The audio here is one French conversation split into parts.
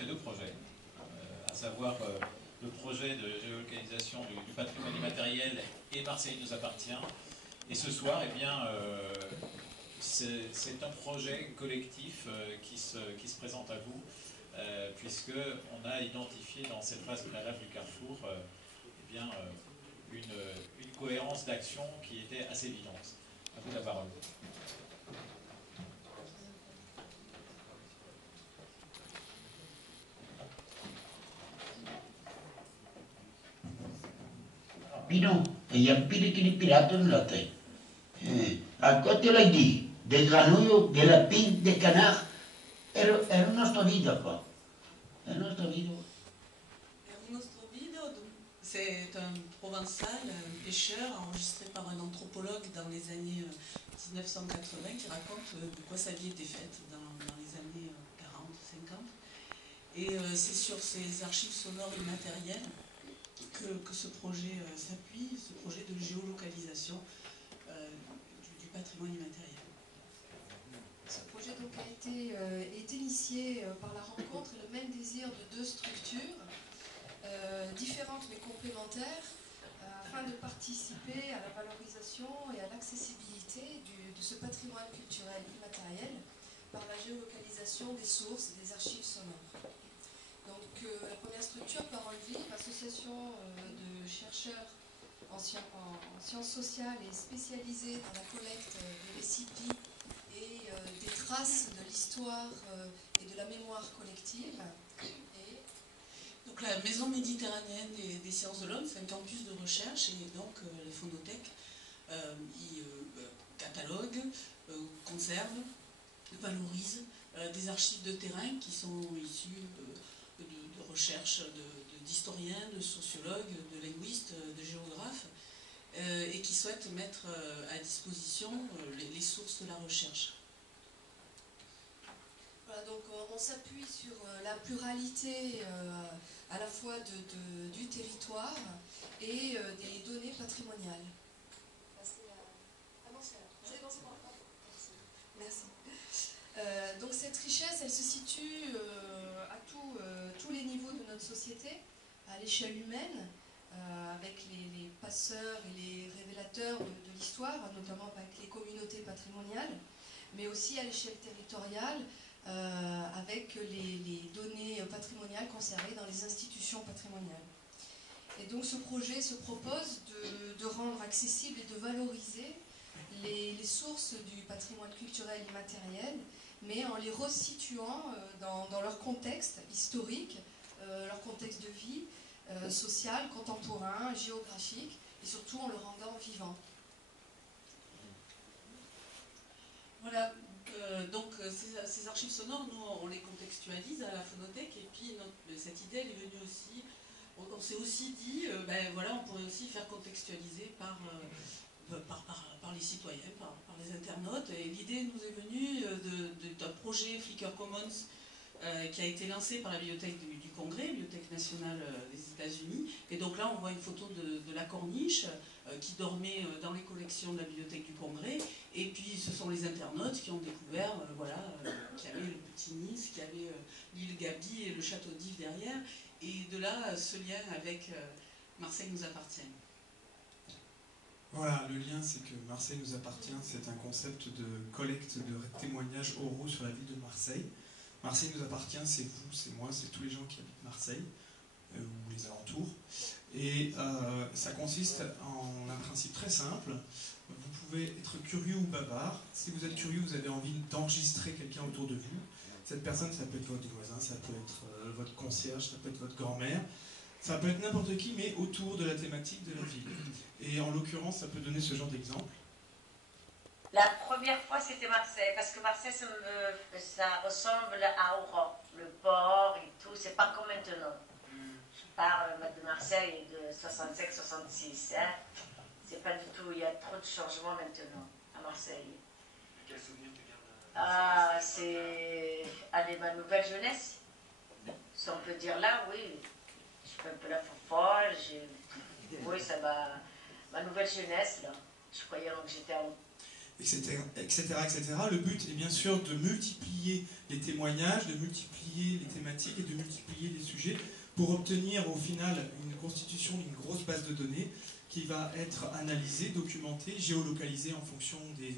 présenterai deux projets, à savoir le projet de géolocalisation du patrimoine immatériel et Marseille nous appartient. Et ce soir, eh bien, c'est un projet collectif qui se présente à vous, puisqu'on a identifié dans cette phase préalable du Carrefour eh bien, une cohérence d'action qui était assez évidente. À vous la parole. Pino, e hi ha piriquini pirato en la te. A côté l'ha dit, des granullos, de la pinte de canard, era nostra vida, quoi. Era nostra vida. C'est un provençal, un pêcheur, enregistré par un anthropologue dans les années 1980, qui raconte de quoi sa vie était faite dans les années 40, 50. Et c'est sur ces archives sonores immatérielles que ce projet s'appuie, ce projet de géolocalisation du patrimoine immatériel. Ce projet donc est initié par la rencontre et le même désir de deux structures différentes mais complémentaires afin de participer à la valorisation et à l'accessibilité de ce patrimoine culturel immatériel par la géolocalisation des sources et des archives sonores. Donc la première structure, Parole Vive, association de chercheurs en sciences sociales et spécialisée dans la collecte de récipits et des traces de l'histoire et de la mémoire collective. Donc la Maison méditerranéenne des sciences de l'homme, c'est un campus de recherche et donc la Phonothèque y catalogue, conserve, valorise des archives de terrain qui sont issues de recherches d'historiens, de sociologues, de linguistes, de géographes et qui souhaitent mettre à disposition les sources de la recherche. Voilà, donc on s'appuie sur la pluralité à la fois du territoire et des données patrimoniales. Merci. Donc cette richesse, elle se situe à tous les niveaux de notre société, à l'échelle humaine, avec les passeurs et les révélateurs de l'histoire, notamment avec les communautés patrimoniales, mais aussi à l'échelle territoriale, avec les données patrimoniales conservées dans les institutions patrimoniales. Et donc ce projet se propose de rendre accessible et de valoriser les sources du patrimoine culturel immatériel, mais en les resituant dans leur contexte historique, leur contexte de vie, social, contemporain, géographique, et surtout en le rendant vivant. Voilà. Donc ces archives sonores, nous on les contextualise à la Phonothèque et puis cette idée elle est venue aussi, on s'est aussi dit, ben voilà, on pourrait aussi faire contextualiser par les citoyens, par les internautes, et l'idée nous est venue d'un projet Flickr Commons qui a été lancé par la Bibliothèque du Congrès, Bibliothèque nationale des États-Unis, et donc là on voit une photo de la corniche qui dormait dans les collections de la Bibliothèque du Congrès, et puis ce sont les internautes qui ont découvert qu'il y avait le petit Nice, qu'il y avait l'île Gabi et le château d'If derrière, et de là ce lien avec Marseille nous appartient. Voilà, le lien c'est que Marseille nous appartient, c'est un concept de collecte de témoignages oraux sur la ville de Marseille. Marseille nous appartient, c'est vous, c'est moi, c'est tous les gens qui habitent Marseille, ou les alentours. Et ça consiste en un principe très simple. Vous pouvez être curieux ou bavard. Si vous êtes curieux, vous avez envie d'enregistrer quelqu'un autour de vous. Cette personne, ça peut être votre voisin, ça peut être votre concierge, ça peut être votre grand-mère. Ça peut être n'importe qui, mais autour de la thématique de la ville. Et en l'occurrence, ça peut donner ce genre d'exemple. La première fois, c'était Marseille, parce que Marseille, ça ressemble à Oran, le port et tout, c'est pas comme maintenant. Je parle de Marseille de 65-66, hein. C'est pas du tout, il y a trop de changements maintenant à Marseille. Quel souvenir tu gardes? Ah, c'est ma nouvelle jeunesse, si on peut dire là, oui. Je suis un peu la fofolle, oui, ça m'a... Ma nouvelle jeunesse, là. Je croyais que j'étais en... etc. Le but est bien sûr de multiplier les témoignages, de multiplier les thématiques et de multiplier les sujets pour obtenir au final une constitution d'une grosse base de données qui va être analysée, documentée, géolocalisée en fonction des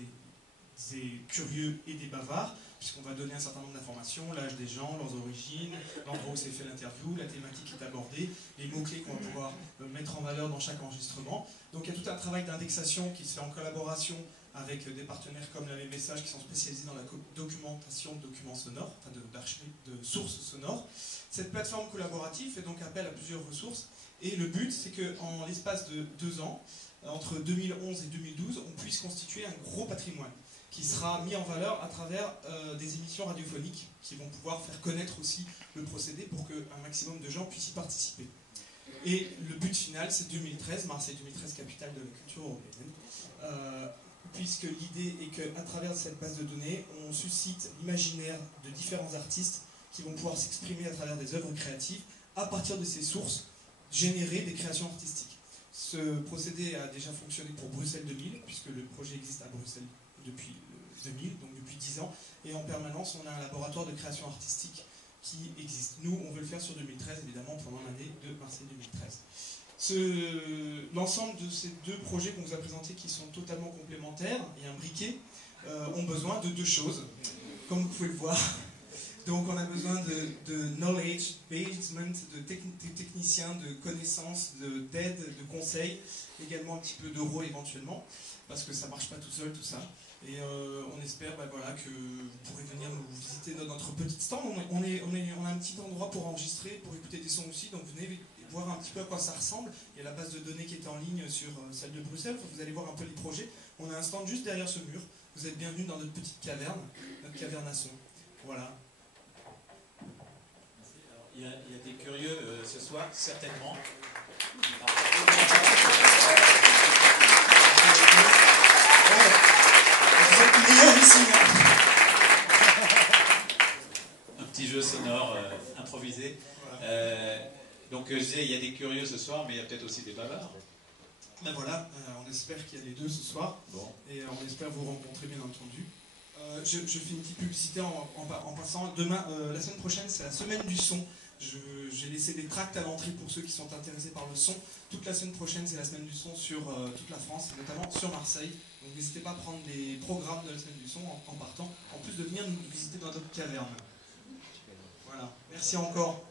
curieux et des bavards, puisqu'on va donner un certain nombre d'informations, l'âge des gens, leurs origines, l'endroit où s'est fait l'interview, la thématique qui est abordée, les mots-clés qu'on va pouvoir mettre en valeur dans chaque enregistrement. Donc il y a tout un travail d'indexation qui se fait en collaboration avec des partenaires comme la Message qui sont spécialisés dans la documentation de documents sonores, enfin de sources sonores. Cette plateforme collaborative fait donc appel à plusieurs ressources et le but c'est qu'en l'espace de 2 ans, entre 2011 et 2012, on puisse constituer un gros patrimoine qui sera mis en valeur à travers des émissions radiophoniques qui vont pouvoir faire connaître aussi le procédé pour qu'un maximum de gens puissent y participer. Et le but final, c'est 2013, Marseille 2013, capitale de la culture européenne, puisque l'idée est qu'à travers cette base de données, on suscite l'imaginaire de différents artistes qui vont pouvoir s'exprimer à travers des œuvres créatives à partir de ces sources, générer des créations artistiques. Ce procédé a déjà fonctionné pour Bruxelles 2000, puisque le projet existe à Bruxelles depuis 2000, donc depuis 10 ans, et en permanence on a un laboratoire de création artistique qui existe. Nous, on veut le faire sur 2013, évidemment, pendant l'année de Marseille 2013. L'ensemble de ces 2 projets qu'on vous a présentés, qui sont totalement complémentaires et imbriqués, ont besoin de 2 choses, comme vous pouvez le voir. Donc on a besoin de knowledge basement, de techniciens, de connaissances, d'aide, de conseils, également un petit peu d'euros éventuellement, parce que ça ne marche pas tout seul tout ça. Et on espère voilà, que vous pourrez venir nous visiter notre petite stand. On a un petit endroit pour enregistrer, pour écouter des sons aussi, donc venez voir un petit peu à quoi ça ressemble. Il y a la base de données qui est en ligne sur celle de Bruxelles, vous allez voir un peu les projets. On a un stand juste derrière ce mur. Vous êtes bienvenus dans notre petite caverne, notre caverne à son. Voilà. Il y a des curieux ce soir, certainement. Un petit jeu sonore improvisé. Donc je disais, il y a des curieux ce soir, mais il y a peut-être aussi des bavards. Ben voilà, on espère qu'il y a les 2 ce soir. Bon. Et on espère vous rencontrer, bien entendu. Je fais une petite publicité en passant. Demain, la semaine prochaine, c'est la semaine du son. J'ai laissé des tracts à l'entrée pour ceux qui sont intéressés par le son. Toute la semaine prochaine, c'est la semaine du son sur toute la France, notamment sur Marseille. Donc n'hésitez pas à prendre les programmes de la semaine du son en partant, en plus de venir nous visiter dans notre caverne. Voilà, merci encore.